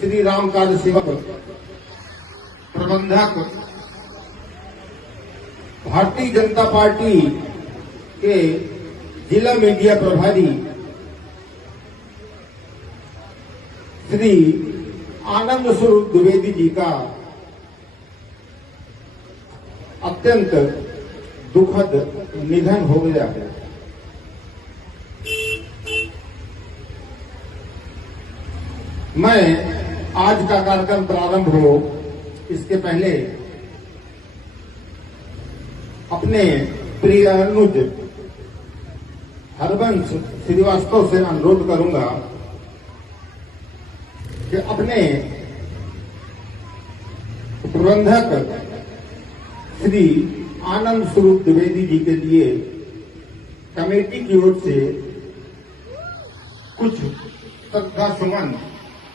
श्री राम कार्य सेवक प्रबंधक भारतीय जनता पार्टी के जिला मीडिया प्रभारी श्री आनंद स्वरूप द्विवेदी जी का अत्यंत दुखद निधन हो गया है। मैं आज का कार्यक्रम प्रारंभ हो इसके पहले अपने प्रिय अनुज हरबंश श्रीवास्तव से अनुरोध करूंगा कि अपने प्रबंधक श्री आनंद स्वरूप द्विवेदी जी के लिए कमेटी की ओर से कुछ श्रद्धा सुमन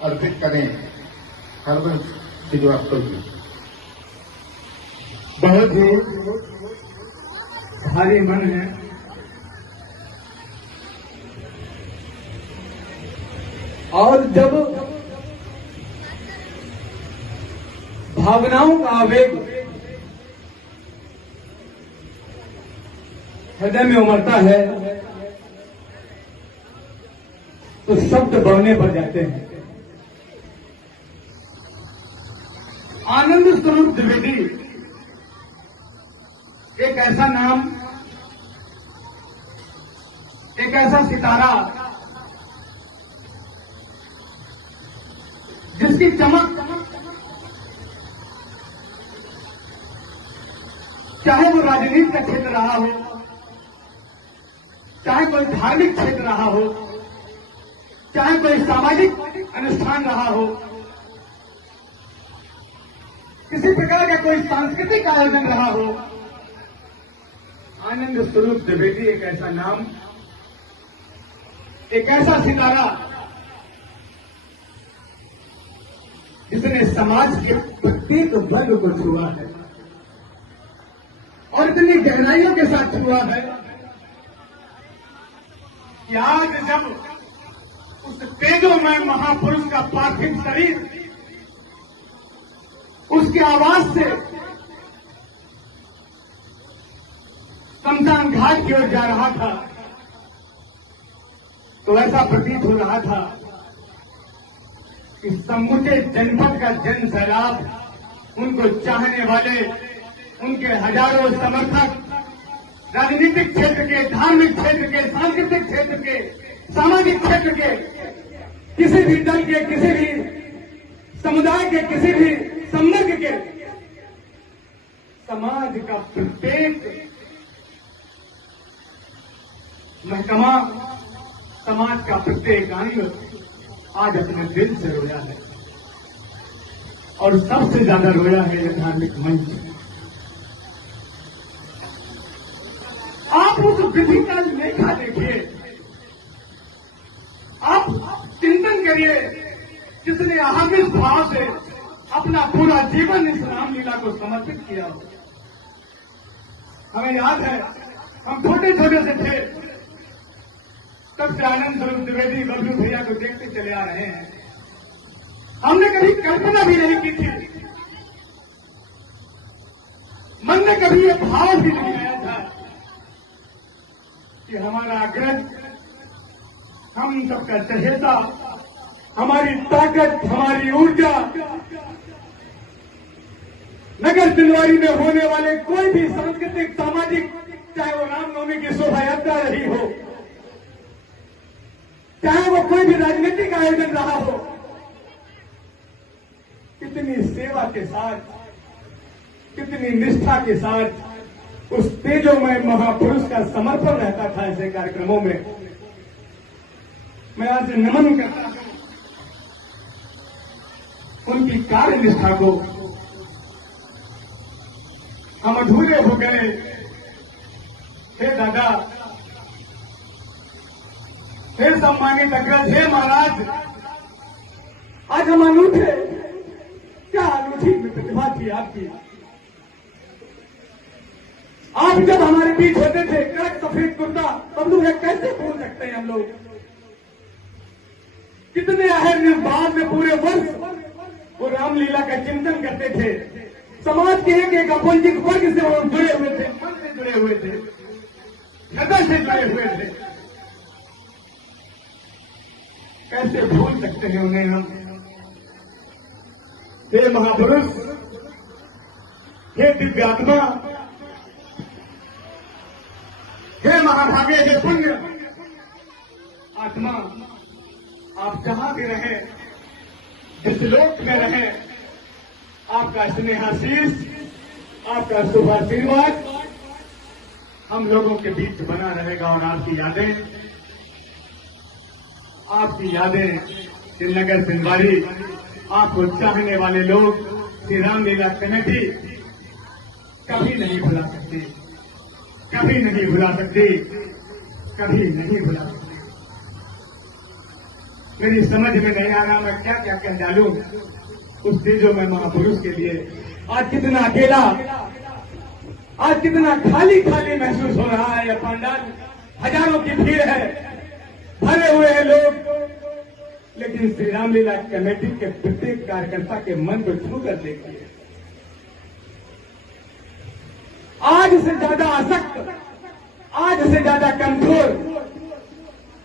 अर्पित करें। हरबंश श्रीवास्तव जी। बहुत ही भारी मन है। और जब भावनाओं का आवेग हृदय में उमड़ता है तो शब्द बढ़ने पड़ जाते हैं। आनंद स्वरूप द्विवेदी एक ऐसा नाम, एक ऐसा सितारा जिसकी चमक चाहे वो राजनीति का क्षेत्र रहा हो, चाहे कोई धार्मिक क्षेत्र रहा हो, चाहे कोई सामाजिक अनुष्ठान रहा हो, किसी प्रकार का कोई सांस्कृतिक आयोजन रहा हो, आनंद स्वरूप द्विवेदी एक ऐसा नाम, एक ऐसा सितारा जिसने समाज के प्रत्येक वर्ग को छुआ है और इतनी गहराइयों के साथ छुआ है कि आज जब उस तेजोमय महापुरुष का पार्थिव शरीर उसके आवाज से शमशान घाट की ओर जा रहा था तो ऐसा प्रतीत हो रहा था कि समूचे जनपद का जन सैलाब, उनको चाहने वाले, उनके हजारों समर्थक, राजनीतिक क्षेत्र के, धार्मिक क्षेत्र के, सांस्कृतिक क्षेत्र के, सामाजिक क्षेत्र के, किसी भी दल के, किसी भी समुदाय के, किसी भी संवर्ग के, समाज का प्रत्येक महकमा, समाज का प्रत्येक अंग आज अपने दिल से रोया है और सबसे ज्यादा रोया है यह धार्मिक मंच। आप उस विधि का लेखा देखिए, आप चिंतन करिए जिसने अहमिस भाव से अपना पूरा जीवन इस रामलीला को समर्पित किया हो। हमें याद है, हम छोटे छोटे से थे तब से आनंद स्वरूप द्विवेदी बबलू भैया को देखते चले आ रहे हैं। हमने कभी कल्पना भी नहीं की थी, मन में कभी ये भाव भी नहीं आया था कि हमारा अग्रज, हम सबका चहेता, हमारी ताकत, हमारी ऊर्जा, नगर तिलवारी में होने वाले कोई भी सांस्कृतिक, सामाजिक, चाहे वो रामनवमी की शोभा यात्रा रही हो, चाहे वो कोई भी राजनीतिक आयोजन रहा हो, कितनी सेवा के साथ, कितनी निष्ठा के साथ उस तेजोमय महापुरुष का समर्पण रहता था ऐसे कार्यक्रमों में। मैं आज नमन करता हूं उनकी कार्य निष्ठा को। हम अधूरे हो गए, हे दादा, हे सम्मानित अग्रज, हे महाराज, आज हम अनूठे, क्या अनूठी प्रतिभा थी आपकी। आप जब हमारे बीच होते थे, कड़क सफेद कुर्ता, बबलू है, कैसे भूल सकते हैं हम लोग। कितने अहम निर्बाध में पूरे वर्ष रामलीला का चिंतन करते थे। समाज के एक एक अपॉइंटिंग वर्ग से वो जुड़े हुए थे, मन से जुड़े हुए थे, हृदय से जुड़े हुए थे। कैसे भूल सकते हैं उन्हें हम। हे महापुरुष, हे दिव्यात्मा, हे महाभागे, हे पुण्य आत्मा, आप जहां भी रहे, जिस लोक में रहे, आपका स्नेहाशीष, आपका शुभ आशीर्वाद हम लोगों के बीच बना रहेगा। और आपकी यादें श्रीनगर सिंहवारी, आपको चाहने वाले लोग, श्री रामलीला कमेटी कभी नहीं भुला सकती, कभी नहीं भुला सकती, कभी नहीं भुला सकती। मेरी समझ में नहीं आ रहा मैं क्या क्या कह डालूं उस चीजों में महापुरुष के लिए। आज कितना अकेला, आज कितना खाली खाली महसूस हो रहा है। यह पंडाल हजारों की भीड़ है, भरे हुए हैं लोग, लेकिन श्री रामलीला कमेटी के प्रत्येक कार्यकर्ता के मन को छू कर देखिए। आज से ज्यादा आसक्त, आज से ज्यादा कमजोर,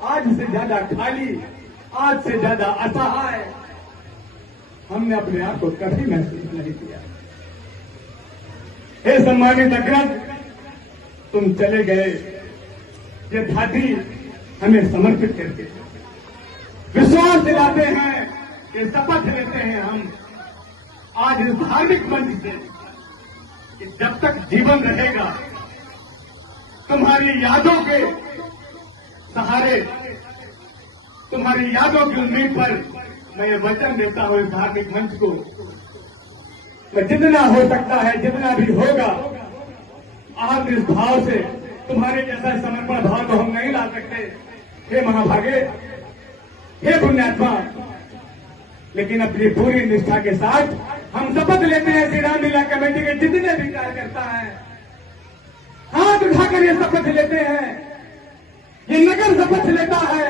आज से ज्यादा खाली, आज से ज्यादा असहाय हमने अपने आप को कभी महसूस नहीं किया। हे सम्मानित अग्रज, तुम चले गए ये धाती हमें समर्पित करके विश्वास दिलाते हैं, ये शपथ लेते हैं हम आज इस धार्मिक मंच से कि जब तक जीवन रहेगा तुम्हारी यादों के सहारे, तुम्हारी यादों की उम्मीद पर मैं ये वचन देता हूं इस धार्मिक मंच को, मैं जितना हो सकता है, जितना भी होगा, आप इस भाव से, तुम्हारे जैसा समर्पण भाव तो हम नहीं ला सकते हे महाभागे, हे पुण्यात्मा, लेकिन अपनी पूरी निष्ठा के साथ हम शपथ लेते हैं श्री रामलीला कमेटी के जितने भी कार्यकर्ता हैं, हाथ उठाकर ये शपथ लेते हैं, ये नगर शपथ लेता है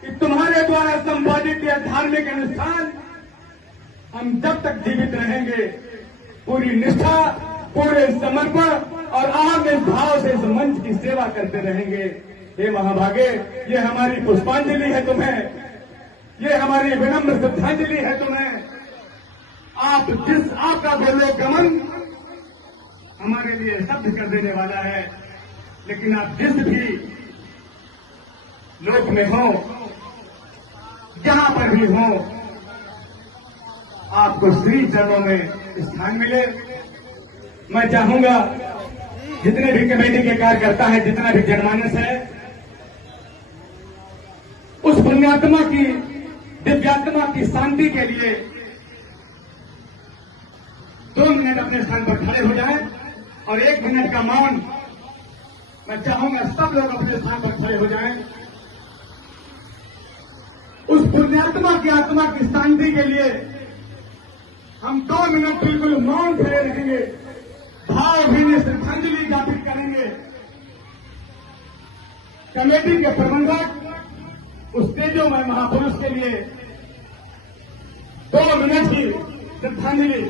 कि तुम्हारे द्वारा संपादित यह धार्मिक अनुष्ठान हम जब तक जीवित रहेंगे पूरी निष्ठा, पूरे समर्पण और आम इस भाव से इस मंच की सेवा करते रहेंगे। हे महाभागे, ये हमारी पुष्पांजलि है तुम्हें, ये हमारी विनम्र श्रद्धांजलि है तुम्हें। आपका गमन हमारे लिए शब्द कर देने वाला है, लेकिन आप जिस भी लोक में हो, जहां पर भी हो, आपको श्री चरणों में स्थान मिले। मैं चाहूंगा जितने भी कमेटी के कार्यकर्ता हैं, जितना भी जनमानस है, उस पुण्यात्मा की, दिव्यात्मा की शांति के लिए 2 मिनट अपने स्थान पर खड़े हो जाएं और 1 मिनट का मौन मैं चाहूंगा सब लोग अपने स्थान पर खड़े हो जाएं। उस पुण्यात्मा की आत्मा की शांति के लिए हम 2 मिनट बिल्कुल मौन खड़े रहेंगे, भावभीनी श्रद्धांजलि ज्ञापित करेंगे। कमेटी के प्रबंधक उस तेजोमय महापुरुष के लिए 2 मिनट की श्रद्धांजलि